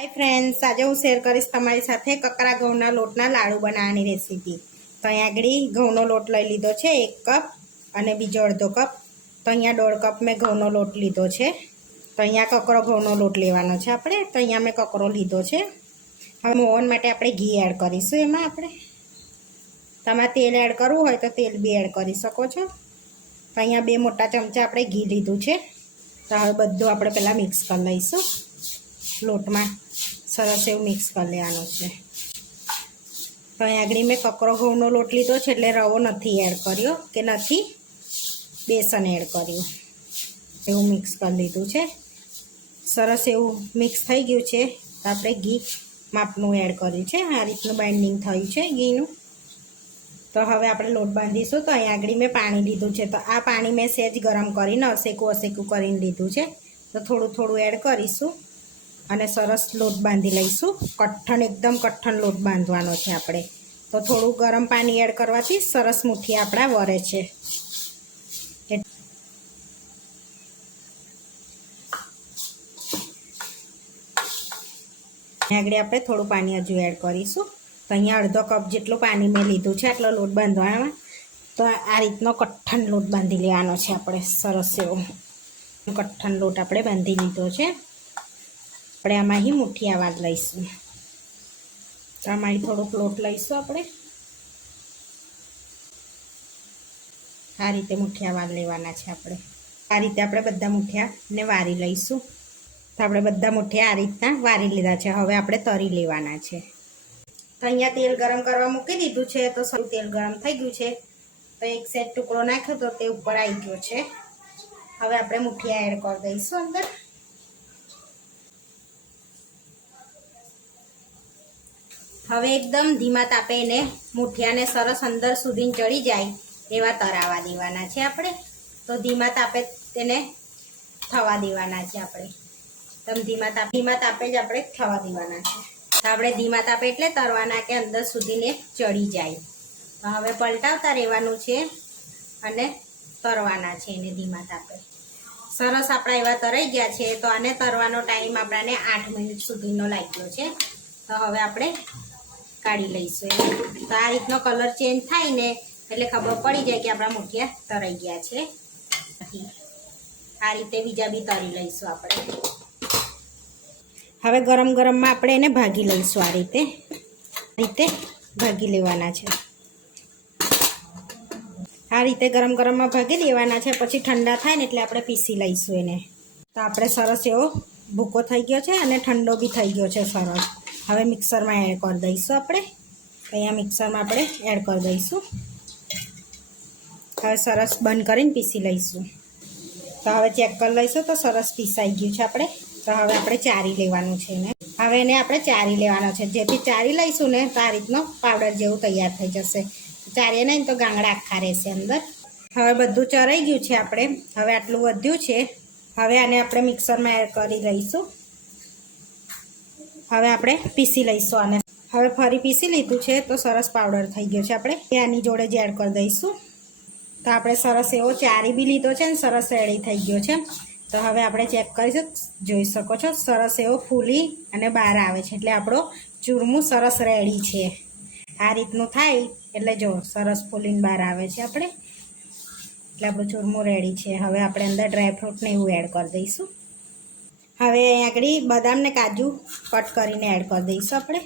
Hi friends, आज हूँ शेर करीश तमारी साथे ककरा घऊना लोटना लाडू बनाववानी रेसिपी। तो अहीं आगळी घऊनो लोट लई लीधो छे 1 कप अने बीजो अर्धो कप। तो अहीं 1.5 कप में घऊनो लोट लीधो छे। तो अहीं ककरो घऊनो लोट लेवानो छे आपणे। तो अहीं मैं ककरो लीधो छे। हवे मोहन माटे आपणे घी एड करीशुं। एमां आपणे तमारे तेल एड करवुं होय तो तेल बी एड करी शको छो। तो अहीं 2 मोटा चमचा आपणे घी लीधुं छे। तो हवे बधुं आपणे पहेला मिक्स करी लईशुं लोट में। सरस एवं मिक्स कर लेवानुं छे। तो अहीं आगळी मैं ककरो घऊनो लोट लीधो छे एटले रवो नथी एड कर्यो के नथी बेसन एड कर्युं। एवं मिक्स कर लीधुं छे। सरस एवं मिक्स थई गयुं छे। तो आपणे घी मापनुं एड कर्युं छे। आ रीतनुं बाइंडिंग थयुं छे घीनुं। तो हवे आपणे लोट बांधीशुं। तो अहीं आगळी मैं पाणी लीधुं छे। तो आ पाणी मैं सेज गरम करीने असेकું करीने लीधुं छे। तो थोडું थोडું एड करीशुं અને સરસ લોટ બાંધી લઈશું। કઠણ એકદમ કઠણ લોટ બાંધવાનો છે આપણે। તો થોડું ગરમ પાણી એડ કરવાથી સરસ મુઠ્ઠી આપણા વરે છે। આગળ આપણે થોડું પાણી હજુ એડ કરીશું। તો અહીંયા અડધો કપ જેટલું પાણી મેં લીધું છે આટલો લોટ બાંધવામાં। તો આ રીતનો કઠણ લોટ બાંધી લેવાનો છે આપણે। સરસ એવો કઠણ લોટ આપણે બાંધી લીધો છે। આપણે આમાં ही મુઠ્ઠી આવાજ લઈશું। તો આમાં થોડોક લોટ લઈશું આપણે। આ રીતે મુઠ્ઠિયા વાર લેવાના છે આપણે। આ રીતે આપણે બધા મુઠ્ઠિયાને વારી લઈશું। તો આપણે બધા મુઠ્ઠિયા આ રીતના વારી લીધા છે। હવે આપણે તરી લેવાના છે। તો અહીંયા તેલ ગરમ કરવા મૂકી દીધું છે। તો સારું તેલ ગરમ થઈ ગયું છે। તો એક સેટ ટુકડો નાખ્યો તો તે ઉપર આવી ગયો છે। હવે આપણે મુઠ્ઠિયા એડ કરી દઈશું અંદર। હવે એકદમ ધીમા તાપે એને મુઠિયાને સરસ અંદર સુધી ચડી જાય એવા તરાવા દેવાના છે આપણે। તો ધીમા તાપે તેને થવા દેવાના છે આપણે। તમ ધીમા તાપે જ આપણે થવા દેવાના છે। તો આપણે ધીમા તાપે એટલે તરવાના કે અંદર સુધીને ચડી જાય। તો હવે પલટાવતા રહેવાનું છે અને તરવાના છે એને ધીમા તાપે। સરસ આપણા એવા તરાઈ ગયા છે। તો આને તરવાનો ટાઈમ આપણાને 8 મિનિટ સુધીનો લાગ્યો છે। તો હવે આપણે કાઢી લઈશું। તો આ રીતનો કલર ચેન્જ થાય ને એટલે ખબર પડી જાય કે આપણા મુઠિયા તરાઈ ગયા છે। આ રીતે બીજા બી તરી લઈશું આપણે। હવે ગરમ ગરમમાં આપણે એને ભાગી લઈશું। આ રીતે ભાગી લેવાના છે। આ રીતે ગરમ ગરમમાં ભાગી દેવાના છે। પછી ઠંડા થાય ને એટલે આપણે પીસી લઈશું એને। તો આપણે સરસ એવો ભૂકો થઈ ગયો છે અને ઠંડો બી થઈ ગયો છે સરસ। હવે મિક્સરમાં એડ કરી દઈશું આપણે। અહીંયા મિક્સરમાં આપણે એડ કરી દઈશું। હવે સરસ બંધ કરીને પીસી લઈશું। તો હવે ચેક કરી લઈશું તો સરસ પીસાઈ ગયું છે આપણે। તો હવે આપણે ચારી લેવાનું છે એને। હવે એને આપણે ચારી લેવાનો છે। જેથી ચારી લઈશું ને તો આ રીતનો પાવડર જેવું તૈયાર થઈ જશે। ચારીએ નહીં તો ગાંગડા આખા રહેશે અંદર। હવે બધું ચરાઈ ગયું છે આપણે। હવે આટલું વધ્યું છે। હવે આને આપણે મિક્સરમાં એડ કરી લઈશું। હવે આપણે પીસી લઈશું આને। હવે ફરી પીસી લીધું છે તો સરસ પાવડર થઈ ગયો છે આપણે। આની જોડે જ એડ કરી દઈશું। તો આપણે સરસ એવો ચારી બી લીધો છે ને સરસ રેડી થઈ ગયો છે। તો હવે આપણે ચેક કરીશું। જોઈ શકો છો સરસ એવો ફૂલી અને બહાર આવે છે એટલે આપણો ચૂરમું સરસ રેડી છે। આ રીતનું થાય એટલે જો સરસ ફૂલીને બહાર આવે છે આપણે એટલે આપણું ચૂરમું રેડી છે। હવે આપણે અંદર ડ્રાયફ્રૂટને એવું એડ કરી દઈશું। હવે અહીં આગળ બદામ ને કાજુ કટ કરીને એડ કરી દઈશું આપણે।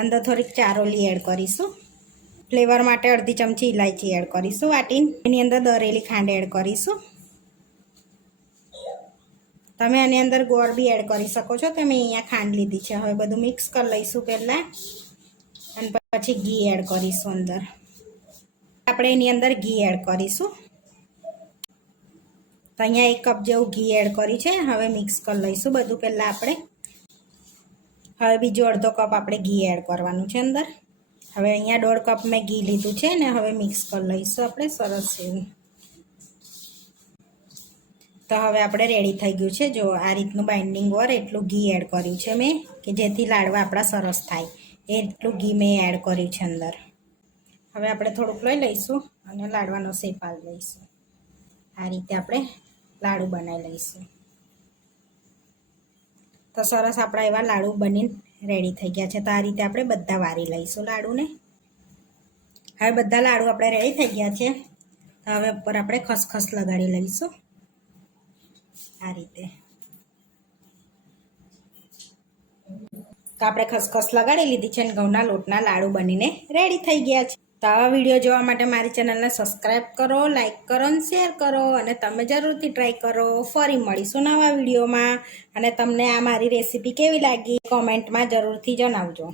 અંદર થોડીક ચારોલી એડ કરીશું। ફ્લેવર માટે અડધી ચમચી ઇલાયચી એડ કરીશું વાટીને। એની અંદર દરેલી ખાંડ એડ કરીશું। તમે આની અંદર ગોળ બી એડ કરી શકો છો। તમે અહીંયા ખાંડ લીધી છે। હવે બધું મિક્સ કરી લઈશું પહેલાં અને પછી ઘી એડ કરીશું અંદર। આપણે એની અંદર ઘી એડ કરીશું। તો અહીંયા 1 કપ જેવું ઘી એડ કર્યું છે। હવે મિક્સ કરી લઈશું બધું પહેલાં આપણે। હવે બીજો અડધો કપ આપણે ઘી એડ કરવાનું છે અંદર। હવે અહીંયા 1.5 કપ મેં ઘી લીધું છે ને હવે મિક્સ કરી લઈશું આપણે સરસ એવું। તો હવે આપણે રેડી થઈ ગયું છે। જો આ રીતનું બાઇન્ડિંગ વર એટલું ઘી એડ કર્યું છે મેં કે જેથી લાડવા આપણા સરસ થાય એટલું ઘી મેં એડ કર્યું છે અંદર। હવે આપણે થોડુંક લઈ લઈશું અને લાડવાનો શેપ આપી લઈશું। આ રીતે આપણે લાડુ બનાવી લઈશું। તો સરસ આપણા એવા લાડુ બનીને રેડી થઈ ગયા છે. તો આ રીતે આપણે બધા વારી લઈશું લાડુને. હવે બધા લાડુ આપણે રેડી થઈ ગયા છે. તો હવે ઉપર આપણે ખસખસ લગાડી લઈશું આ રીતે. તો આપણે ખસખસ લગાડી લીધી છે અને ઘઉંના લોટના લાડુ બનીને રેડી થઈ ગયા છે. તો આવા વિડીયો જોવા માટે મારી ચેનલને સબસ્ક્રાઈબ કરો, લાઈક કરો અને શેર કરો અને તમે જરૂરથી ટ્રાય કરો. ફરી મળીશું નવા વિડીયોમાં અને તમને આ મારી રેસીપી કેવી લાગી કોમેન્ટમાં જરૂરથી જણાવજો.